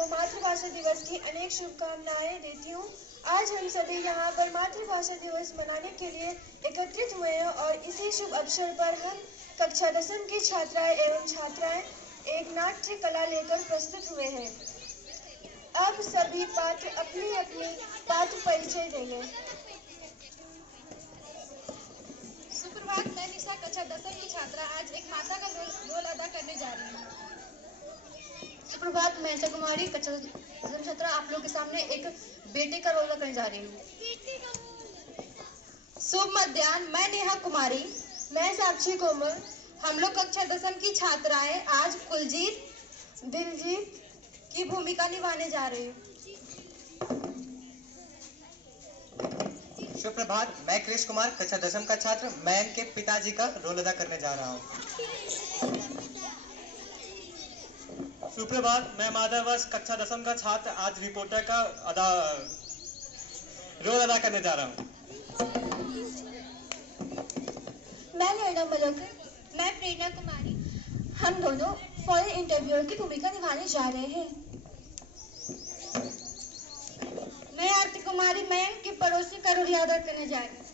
को मातृभाषा दिवस की अनेक शुभकामनाएं देती हूँ। आज हम सभी यहाँ पर मातृभाषा दिवस मनाने के लिए एकत्रित हुए हैं और इसी शुभ अवसर पर हम कक्षा 10वीं की छात्राएं एवं छात्राएं एक नाट्य कला लेकर प्रस्तुत हुए हैं। अब सभी पात्र अपनी अपनी पात्र परिचय देंगे। सुप्रभात, मैं निशा कक्षा 10वीं की छात्रा आज एक माता का रोल अदा करने जा रही हूँ। सुप्रभात, मैं ईशा कुमारी कक्षा 10वीं छात्रा आप लोग के सामने एक बेटे का रोल अदा करने जा रही हूँ। शुभ मध्याह्न, मैं नेहा कुमारी, मैं साक्षी कोमल, हम लोग कक्षा 10वीं की छात्राएं आज कुलजीत दिलजीत की भूमिका निभाने जा रही हूँ। सुप्रभात, मैं कृष्ण कुमार कक्षा 10वीं का छात्र मैम के पिताजी का रोल अदा करने जा रहा हूँ। सुप्रभात, मैं माधववास कक्षा 10वीं का छात्र आज रिपोर्टर का रोल अदा करने जा रहा हूँ। मैं नैना मलक, मैं प्रेरणा कुमारी, हम दोनों फॉरेन इंटरव्यूअर की भूमिका निभाने जा रहे हैं। मैं आरती कुमारी मैम की पड़ोसी का रोल अदा करने जा रही हूँ।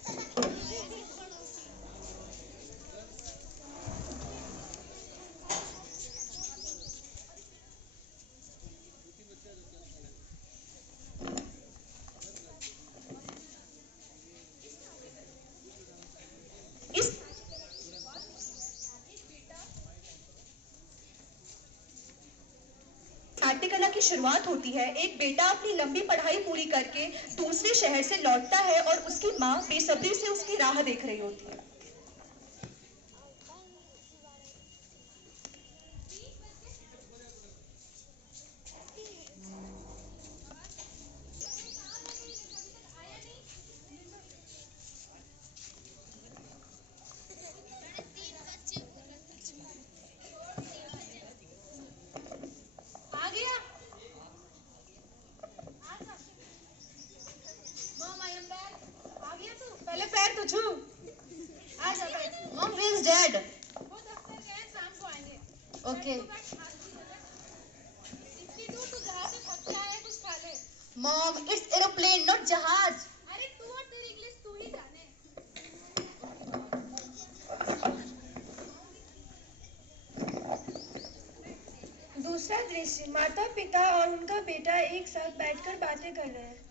नाट्य कला की शुरुआत होती है। एक बेटा अपनी लंबी पढ़ाई पूरी करके दूसरे शहर से लौटता है और उसकी माँ बेसब्री से उसकी राह देख रही होती है। पहले पैर तो छू। आजा बैठ। Mom, where is Dad? वो दफ्तर गए, शाम को आएंगे। Okay. इतनी दूर तू जहाज से थक गया है, कुछ खा ले। Mom, it's aeroplane, not जहाज। अरे तू और तेरी इंग्लिश तू ही जाने। दूसरा दृश्य, माता पिता और उनका बेटा एक साथ बैठकर बातें कर रहे हैं।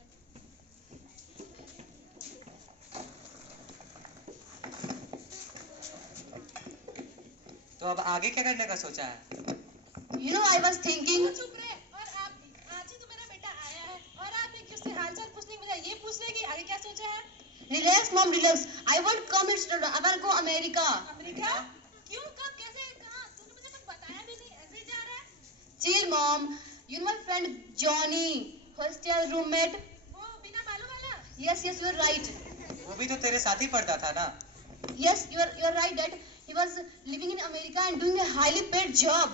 तो अब आगे क्या करने का सोचा है? You know, I was thinking. चुप रहे। और आप भी, आज ही तो मेरा बेटा आया है और आप भी उससे हालचाल पूछने के बजाय ये पूछ रहे कि आगे क्या सोचा है? Relax, Mom, relax. I won't come in Sri Lanka. I will go America. America? क्यों, कब, कैसे, कहाँ? तूने मुझे कुछ बताया भी नहीं, ऐसे ही जा रहा है? Chill, Mom. You know my friend Johnny, hostel roommate. वो बिना बालों वाला? Yes, you are right. वो भी तो तेरे साथ ही पढ़ता था ना? Yes, you are right, Dad. He was living in America and doing a highly paid job.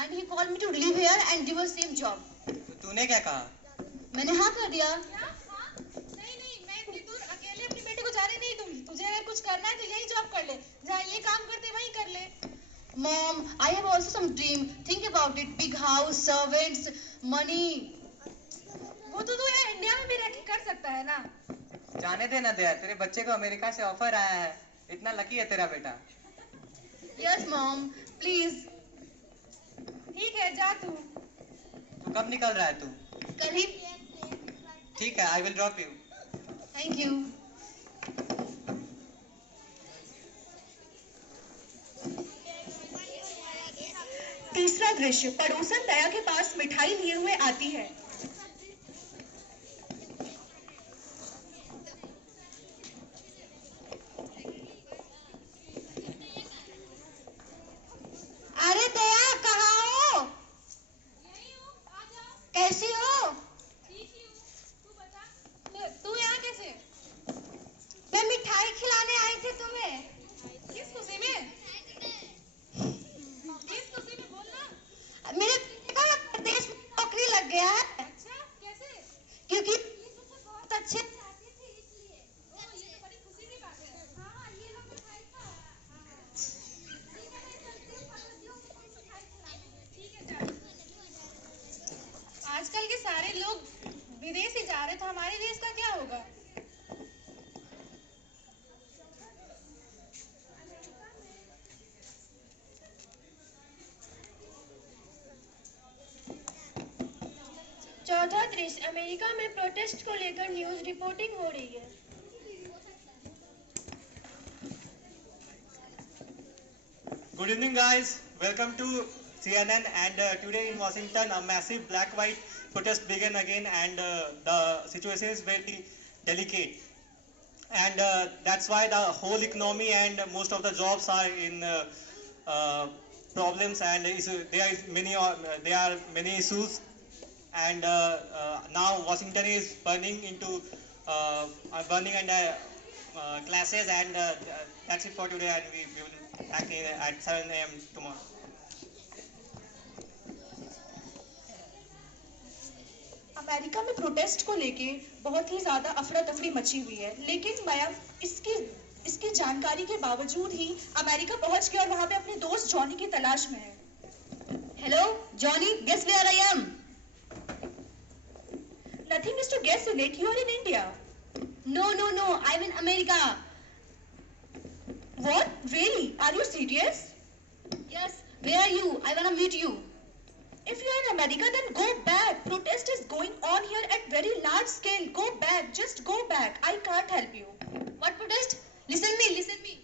And he called me to live here and do the same job. तो तूने क्या कहा? मैंने हाँ कर दिया। क्या? हाँ? नहीं, मैं इतनी दूर अकेले अपनी बेटे को जाने नहीं दूंगी। तुझे अगर कुछ करना है तो यही जॉब कर ले। जहाँ ये काम करते वहीं कर ले। Mom, I have also some dream. Think about it. Big house, servants, money. वो तो तू यहाँ इंडिया में भी रह के कर सकता है ना? जाने देना दया, तेरे बच्चे को अमेरिका से ऑफर आया है। इतना लकी है तेरा बेटा। Yes, Mom. Please. ठीक है, जा तू। तू कब निकल रहा है तू? कल ही। ठीक है, I will drop you. Thank you. तीसरा दृश्य, पड़ोसन दया के पास मिठाई लिए हुए आती है। अरे दया, कहाँ हो? यही हूँ, आ जा। कैसी हो? ठीक ही हूँ, तू बता। तू यहाँ कैसे? मैं मिठाई खिलाने आई थी तुम्हें। किस खुशी में? किस खुशी में, बोलना। मेरे बेटे का प्रदेश में नौकरी लग गया है। विदेश ही जा रहे तो हमारे देश का क्या होगा? चौथा दृश्य, अमेरिका में प्रोटेस्ट को लेकर न्यूज रिपोर्टिंग हो रही है। Good evening, guys. Welcome to CNN. And today in Washington, a massive black-white protest began again, and the situation is very delicate. And that's why the whole economy and most of the jobs are in problems, and there are many issues. And now Washington is burning and classes, and that's it for today, and we will back at 7 a.m. tomorrow. America में protest को लेके बहुत ही ज्यादा अफरा तफरी मची हुई है, लेकिन मयंक इसकी जानकारी के बावजूद ही अमेरिका पहुंच गया और वहां पे अपने दोस्त जॉनी की तलाश में है। Hello, Johnny. Guess where I am? Nothing is to guess in it. You are in India. No. I'm in America. What? Really? Are you serious? Yes. Where are you? I wanna meet you. If you are in America, then go back. Protest is going on here at very large scale. Go back. Just go back. I can't help you. What protest? Listen me.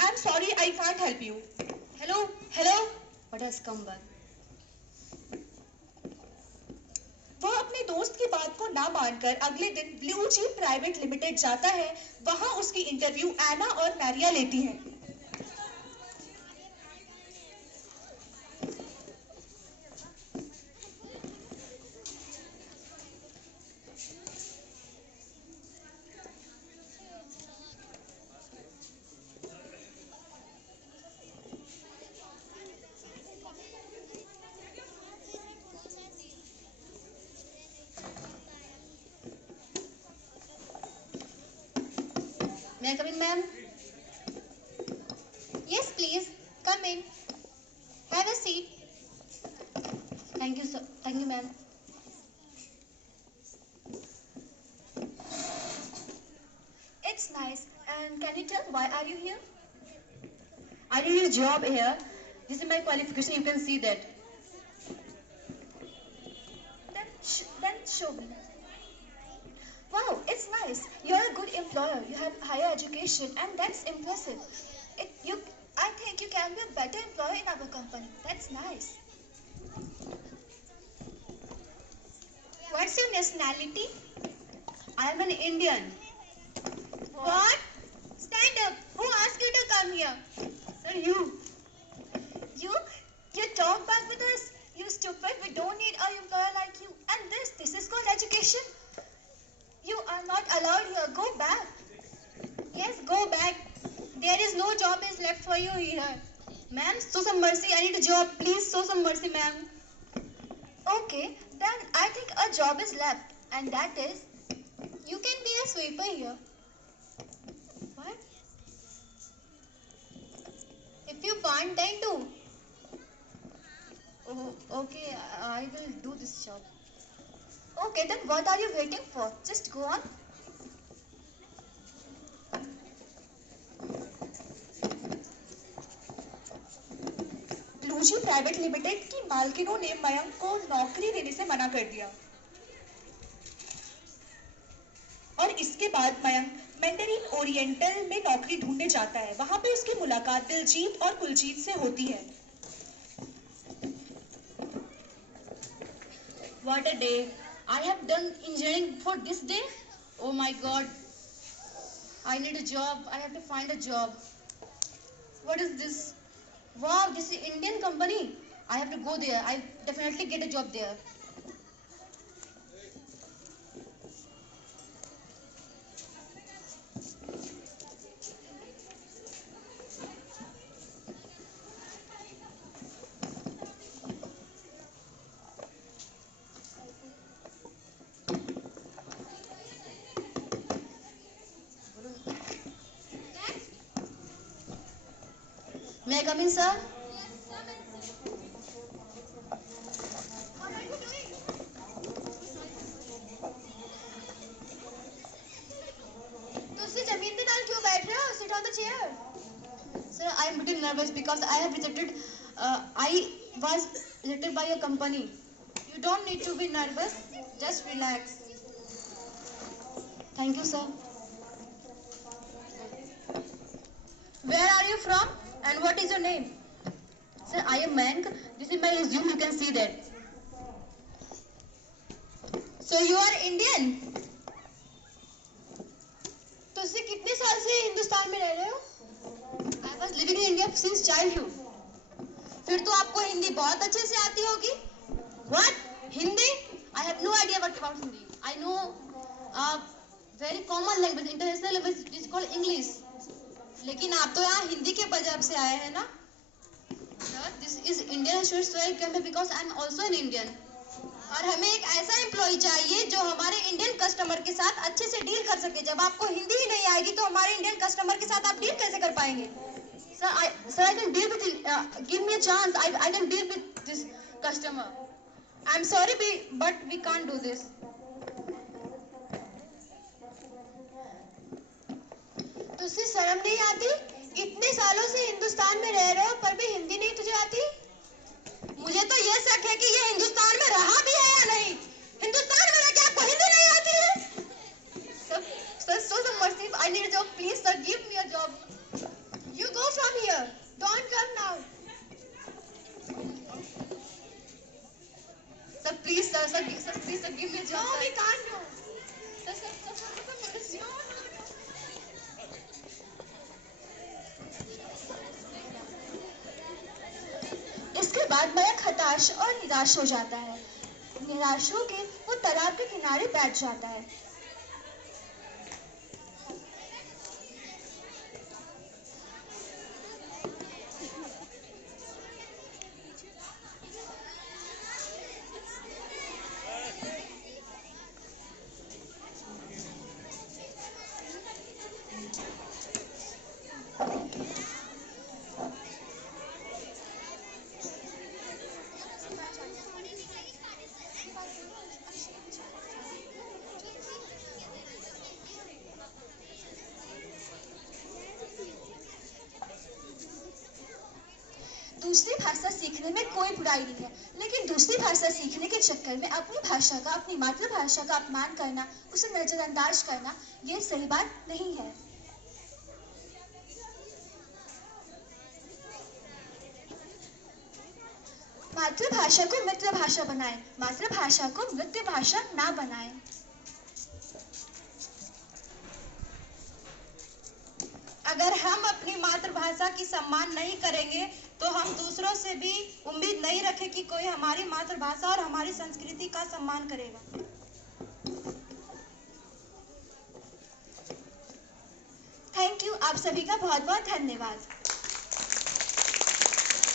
I'm sorry, I can't help you. Hello. What a scumbag. वह अपने दोस्त की बात को ना मानकर अगले दिन ब्लू जीप प्राइवेट लिमिटेड जाता है। वहां उसकी इंटरव्यू एना और मैरिया लेती हैं। May I come in, ma'am? Yes, please. Come in. Have a seat. Thank you, sir. Thank you, ma'am. It's nice. And can you tell why are you here? I need a job here. This is my qualification. You can see that. Then show me. Wow, it's nice. You're a good employer. You have higher education, and that's impressive. I think you can be a better employer in our company. That's nice. What's your nationality? I am an Indian. What? Stand up. Who asked you to come here? Sir, you. You talk back with us. You stupid. We don't need an employer like you. And this is called education. You are not allowed here. Go back. Yes, go back. There is no job is left for you here. Ma'am, show some mercy. I need a job. Please show some mercy, ma'am. Okay, then I think a job is left. And that is... You can be a sweeper here. What? If you want, then do. Oh, okay. I will do this job. Okay, then what are you waiting for? Just go on. ब्लूजी private limited की मालकिनों ने मयंक को नौकरी देने से मना कर दिया और इसके बाद मयंक मैंडरीन ओरिएंटल में नौकरी ढूंढने जाता है। वहां पे उसकी मुलाकात दिलजीत और कुलजीत से होती है। What a day. I have done engineering for this day. Oh my God. I need a job. I have to find a job. What is this? Wow, this is Indian company. I have to go there. I definitely get a job there. May I come in, sir? What are you doing? nervous because I have rejected. I was rejected by a company. You don't need to be nervous. Just relax. Thank you, sir. Where are you from and what is your name? Sir, I am Mayank. This is my resume. You can see that. So you are Indian? तुसी कितने साल से हिंदुस्तान में रह रहे हो? I was living in India since childhood. फिर तो आपको हिंदी बहुत अच्छे से आती होगी. What? Hindi? I have no idea what about Hindi. I know a very common language, international language, it is called English. लेकिन आप तो यहाँ हिंदी के पंजाब से आए हैं ना? Sir, this is Indian students, so I came here because I am also an Indian. और हमें एक ऐसा एम्प्लॉय चाहिए जो हमारे इंडियन कस्टमर के साथ अच्छे से डील कर सके. जब आपको हिंदी ही नहीं आएगी तो हमारे इंडियन कस्टमर के साथ आप डील कैसे कर पाएंगे? Sir, I can deal with it. Give me a chance. I can deal with this customer. I'm sorry, but we can't do this. तुझसे शर्म नहीं आती? इतने सालों से हिंदुस्तान में रह रहे हो पर भी हिंदी नहीं तुझे आती? मुझे तो ये शक है कि ये हिंदुस्तान में रहा भी है या नहीं. हिंदुस्तान में रह के आपको हिंदी नहीं आती है? Sir, show some mercy. I need a job. Please, sir, give me a job. You go from here. Don't come now. Sir, please, sir, please, sir, give me a job. No, sir. we can't do. Sir, show some mercy. इसके बाद मयंक हताश और निराश हो जाता है. निराश होकर वो तालाब के किनारे बैठ जाता है. दूसरी भाषा सीखने में कोई बुराई नहीं है, लेकिन दूसरी भाषा सीखने के चक्कर में अपनी भाषा का, अपनी मातृभाषा का अपमान करना, उसे नजरअंदाज करना, ये सही बात नहीं है. मातृभाषा को मित्रभाषा बनाएं, मातृभाषा को मृत्यभाषा ना बनाएं. अगर हम अपनी मातृभाषा की सम्मान नहीं करेंगे तो हम दूसरों से भी उम्मीद नहीं रखें कि कोई हमारी मातृभाषा और हमारी संस्कृति का सम्मान करेगा. Thank you. आप सभी का बहुत बहुत धन्यवाद.